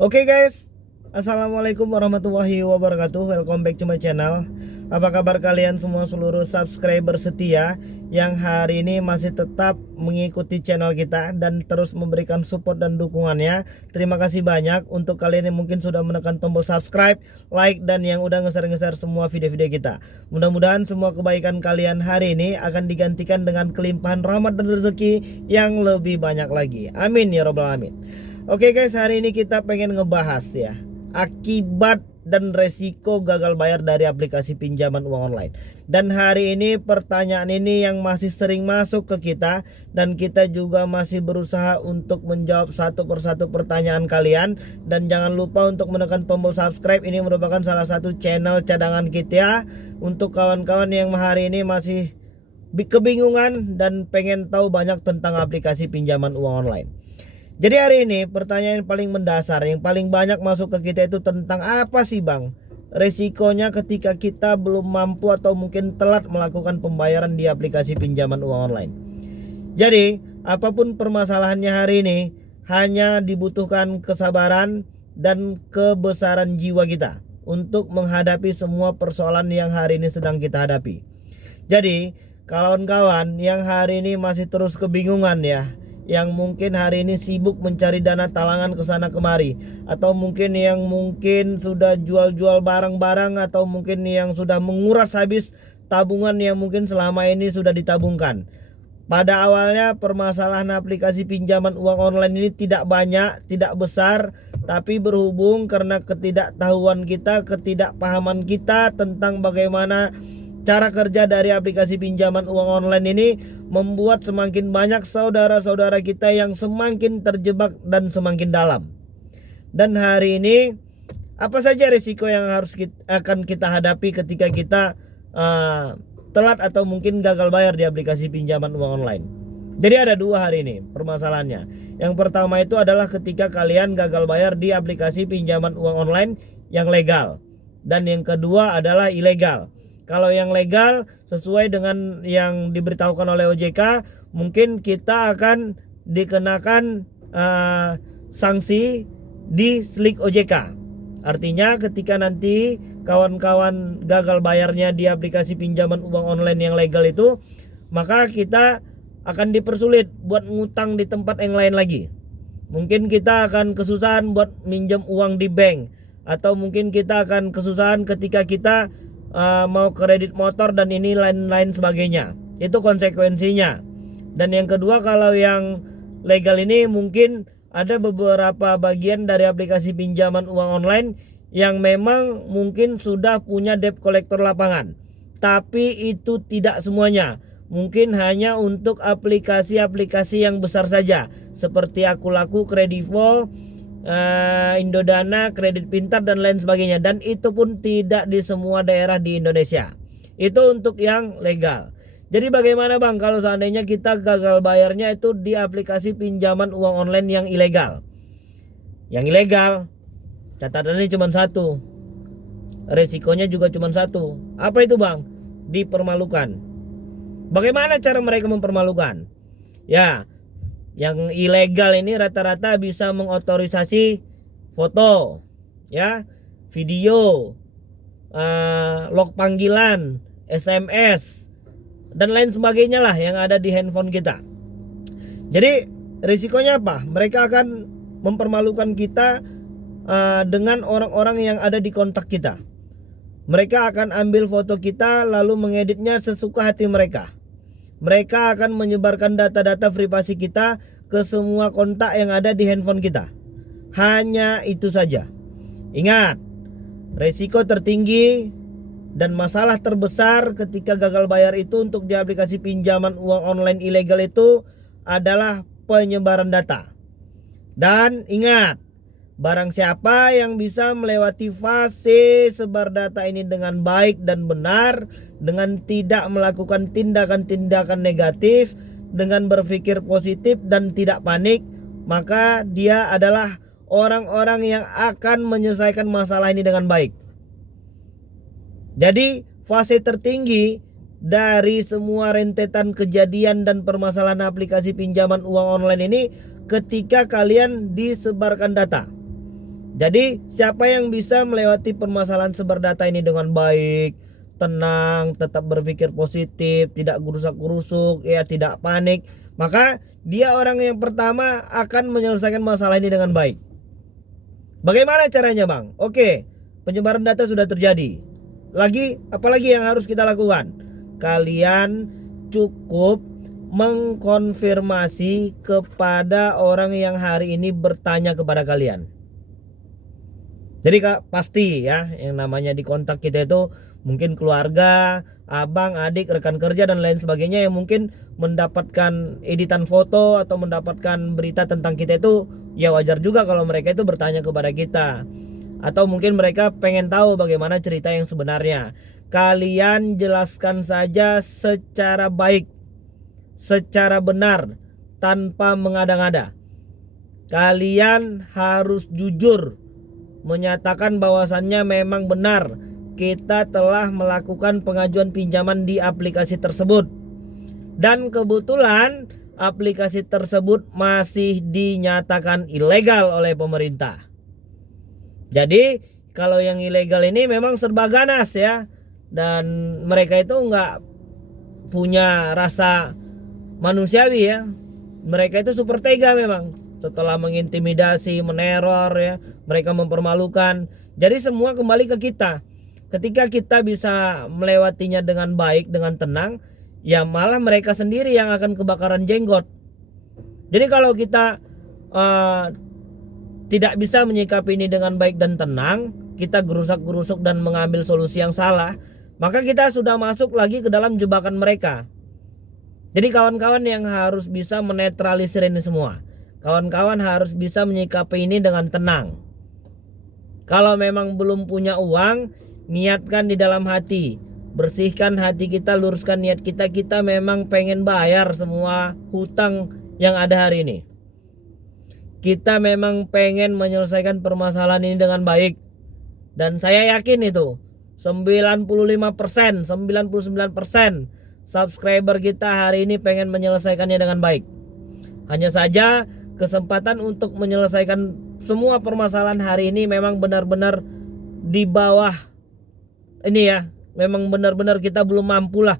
Oke guys, assalamualaikum warahmatullahi wabarakatuh. Welcome back to my channel. Apa kabar kalian semua seluruh subscriber setia yang hari ini masih tetap mengikuti channel kita dan terus memberikan support dan dukungannya. Terima kasih banyak untuk kalian yang mungkin sudah menekan tombol subscribe, like, dan yang udah nge-share semua video-video kita. Mudah-mudahan semua kebaikan kalian hari ini akan digantikan dengan kelimpahan rahmat dan rezeki yang lebih banyak lagi. Amin ya robbal alamin. Oke guys, hari ini kita pengen ngebahas ya akibat dan resiko gagal bayar dari aplikasi pinjaman uang online. Dan hari ini pertanyaan ini yang masih sering masuk ke kita, dan kita juga masih berusaha untuk menjawab satu persatu pertanyaan kalian. Dan jangan lupa untuk menekan tombol subscribe, ini merupakan salah satu channel cadangan kita untuk kawan-kawan yang hari ini masih kebingungan dan pengen tahu banyak tentang aplikasi pinjaman uang online. Jadi hari ini pertanyaan yang paling mendasar, yang paling banyak masuk ke kita itu tentang apa sih bang resikonya ketika kita belum mampu atau mungkin telat melakukan pembayaran di aplikasi pinjaman uang online. Jadi apapun permasalahannya hari ini, hanya dibutuhkan kesabaran dan kebesaran jiwa kita untuk menghadapi semua persoalan yang hari ini sedang kita hadapi. Jadi kawan-kawan yang hari ini masih terus kebingungan ya, yang mungkin hari ini sibuk mencari dana talangan ke sana kemari, atau mungkin yang mungkin sudah jual-jual barang-barang, atau mungkin yang sudah menguras habis tabungan yang mungkin selama ini sudah ditabungkan. Pada awalnya permasalahan aplikasi pinjaman uang online ini tidak banyak, tidak besar, tapi berhubung karena ketidaktahuan kita, ketidakpahaman kita tentang bagaimana cara kerja dari aplikasi pinjaman uang online ini, membuat semakin banyak saudara-saudara kita yang semakin terjebak dan semakin dalam. Dan hari ini apa saja risiko yang akan kita hadapi ketika kita telat atau mungkin gagal bayar di aplikasi pinjaman uang online. Jadi ada dua hari ini permasalahannya. Yang pertama itu adalah ketika kalian gagal bayar di aplikasi pinjaman uang online yang legal, dan yang kedua adalah ilegal. Kalau yang legal sesuai dengan yang diberitahukan oleh OJK, mungkin kita akan dikenakan sanksi di slik OJK. Artinya ketika nanti kawan-kawan gagal bayarnya di aplikasi pinjaman uang online yang legal itu, maka kita akan dipersulit buat ngutang di tempat yang lain lagi. Mungkin kita akan kesusahan buat minjem uang di bank, atau mungkin kita akan kesusahan ketika kita mau kredit motor dan ini lain-lain sebagainya. Itu konsekuensinya. Dan yang kedua, kalau yang legal ini mungkin ada beberapa bagian dari aplikasi pinjaman uang online yang memang mungkin sudah punya debt collector lapangan, tapi itu tidak semuanya. Mungkin hanya untuk aplikasi-aplikasi yang besar saja, seperti Akulaku, Kredivo, Indodana, Kredit Pintar dan lain sebagainya. Dan itu pun tidak di semua daerah di Indonesia. Itu untuk yang legal. Jadi bagaimana bang kalau seandainya kita gagal bayarnya itu di aplikasi pinjaman uang online yang ilegal? Yang ilegal catatannya cuma satu, resikonya juga cuma satu. Apa itu bang? Dipermalukan. Bagaimana cara mereka mempermalukan? Ya, yang ilegal ini rata-rata bisa mengotorisasi foto, ya, video, log panggilan, SMS, dan lain sebagainya lah yang ada di handphone kita. Jadi risikonya apa? Mereka akan mempermalukan kita dengan orang-orang yang ada di kontak kita. Mereka akan ambil foto kita lalu mengeditnya sesuka hati mereka. Mereka akan menyebarkan data-data privasi kita ke semua kontak yang ada di handphone kita. Hanya itu saja. Ingat, resiko tertinggi dan masalah terbesar ketika gagal bayar itu untuk di aplikasi pinjaman uang online ilegal itu adalah penyebaran data. Dan ingat, barang siapa yang bisa melewati fase sebar data ini dengan baik dan benar, dengan tidak melakukan tindakan-tindakan negatif, dengan berpikir positif dan tidak panik, maka dia adalah orang-orang yang akan menyelesaikan masalah ini dengan baik. Jadi fase tertinggi dari semua rentetan kejadian dan permasalahan aplikasi pinjaman uang online ini ketika kalian disebarkan data. Jadi siapa yang bisa melewati permasalahan sumber data ini dengan baik, tenang, tetap berpikir positif, tidak gerusak-gerusuk, ya tidak panik, maka dia orang yang pertama akan menyelesaikan masalah ini dengan baik. Bagaimana caranya, Bang? Oke, penyebaran data sudah terjadi. Apalagi yang harus kita lakukan? Kalian cukup mengkonfirmasi kepada orang yang hari ini bertanya kepada kalian. Jadi pasti ya, yang namanya di kontak kita itu mungkin keluarga, abang, adik, rekan kerja dan lain sebagainya yang mungkin mendapatkan editan foto atau mendapatkan berita tentang kita itu, ya wajar juga kalau mereka itu bertanya kepada kita. Atau mungkin mereka pengen tahu bagaimana cerita yang sebenarnya. Kalian jelaskan saja secara baik, secara benar, tanpa mengada-ngada. Kalian harus jujur menyatakan bahwasannya memang benar kita telah melakukan pengajuan pinjaman di aplikasi tersebut, dan kebetulan aplikasi tersebut masih dinyatakan ilegal oleh pemerintah. Jadi kalau yang ilegal ini memang serba ganas ya, dan mereka itu nggak punya rasa manusiawi ya. Mereka itu super tega memang. Setelah mengintimidasi, meneror ya, mereka mempermalukan. Jadi semua kembali ke kita. Ketika kita bisa melewatinya dengan baik, dengan tenang, ya malah mereka sendiri yang akan kebakaran jenggot. Jadi kalau kita tidak bisa menyikapi ini dengan baik dan tenang, kita gerusak-gerusuk dan mengambil solusi yang salah, maka kita sudah masuk lagi ke dalam jebakan mereka. Jadi kawan-kawan yang harus bisa menetralisir ini semua. Kawan-kawan harus bisa menyikapi ini dengan tenang. Kalau memang belum punya uang, niatkan di dalam hati. Bersihkan hati kita, luruskan niat kita. Kita memang pengen bayar semua hutang yang ada hari ini. Kita memang pengen menyelesaikan permasalahan ini dengan baik. Dan saya yakin itu 95%, 99% subscriber kita hari ini pengen menyelesaikannya dengan baik. Hanya saja kesempatan untuk menyelesaikan semua permasalahan hari ini memang benar-benar di bawah ini ya. Memang benar-benar kita belum mampu lah.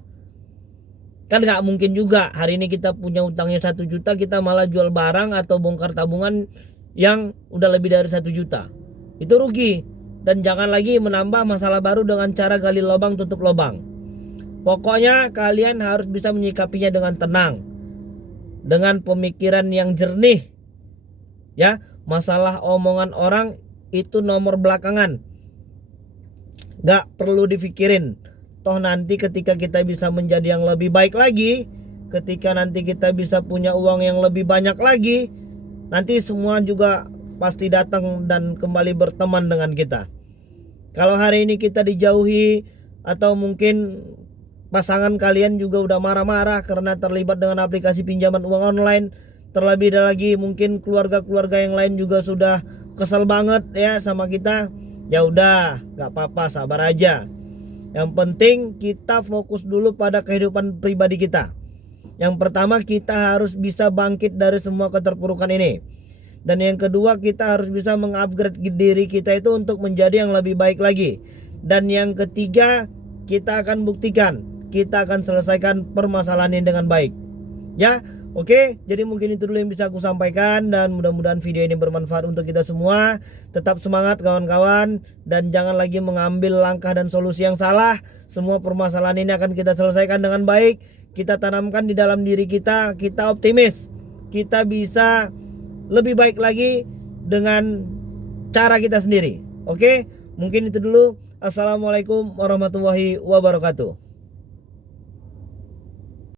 Kan gak mungkin juga hari ini kita punya utangnya 1 juta, kita malah jual barang atau bongkar tabungan yang udah lebih dari 1 juta. Itu rugi. Dan jangan lagi menambah masalah baru dengan cara gali lubang tutup lubang. Pokoknya kalian harus bisa menyikapinya dengan tenang, dengan pemikiran yang jernih. Ya, masalah omongan orang itu nomor belakangan. Gak perlu dipikirin. Toh nanti ketika kita bisa menjadi yang lebih baik lagi, ketika nanti kita bisa punya uang yang lebih banyak lagi, nanti semua juga pasti datang dan kembali berteman dengan kita. Kalau hari ini kita dijauhi, atau mungkin pasangan kalian juga udah marah-marah karena terlibat dengan aplikasi pinjaman uang online, terlebih lagi mungkin keluarga-keluarga yang lain juga sudah kesel banget ya sama kita, ya udah gak apa-apa, sabar aja. Yang penting kita fokus dulu pada kehidupan pribadi kita. Yang pertama, kita harus bisa bangkit dari semua keterpurukan ini. Dan yang kedua, kita harus bisa mengupgrade diri kita itu untuk menjadi yang lebih baik lagi. Dan yang ketiga, kita akan buktikan, kita akan selesaikan permasalahan ini dengan baik. Ya, oke, jadi mungkin itu dulu yang bisa aku sampaikan, dan mudah-mudahan video ini bermanfaat untuk kita semua. Tetap semangat kawan-kawan, dan jangan lagi mengambil langkah dan solusi yang salah. Semua permasalahan ini akan kita selesaikan dengan baik. Kita tanamkan di dalam diri kita, kita optimis, kita bisa lebih baik lagi dengan cara kita sendiri. Oke, mungkin itu dulu. Assalamualaikum warahmatullahi wabarakatuh.